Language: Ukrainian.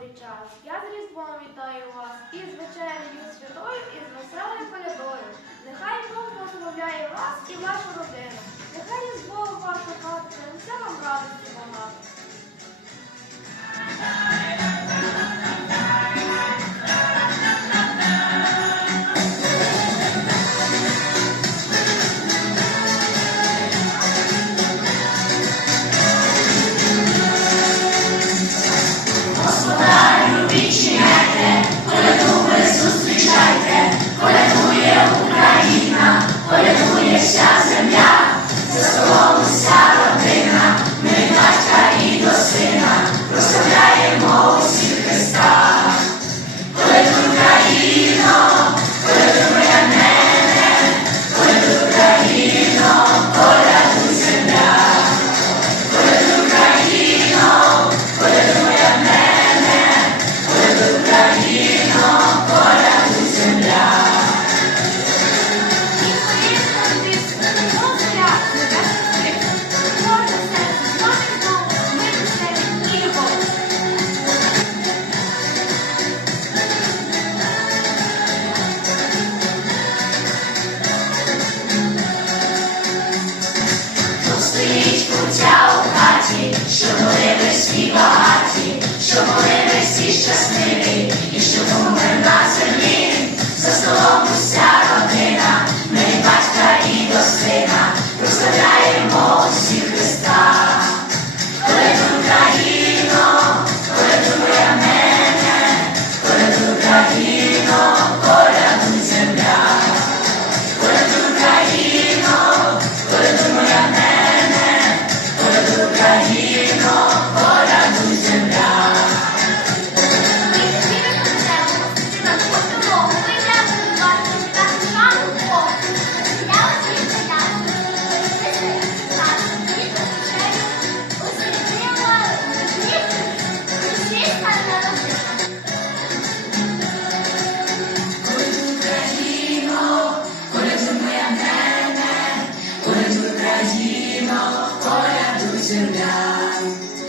добрий час. Я з Різдвом вітаю вас і з вечерею святою, і з веселою колядою. Нехай Бог благословляє вас і вашу родину. життя у хаті, щоб були ми всі багаті, щоб були ми всі щасливі і щоб know forever tonight.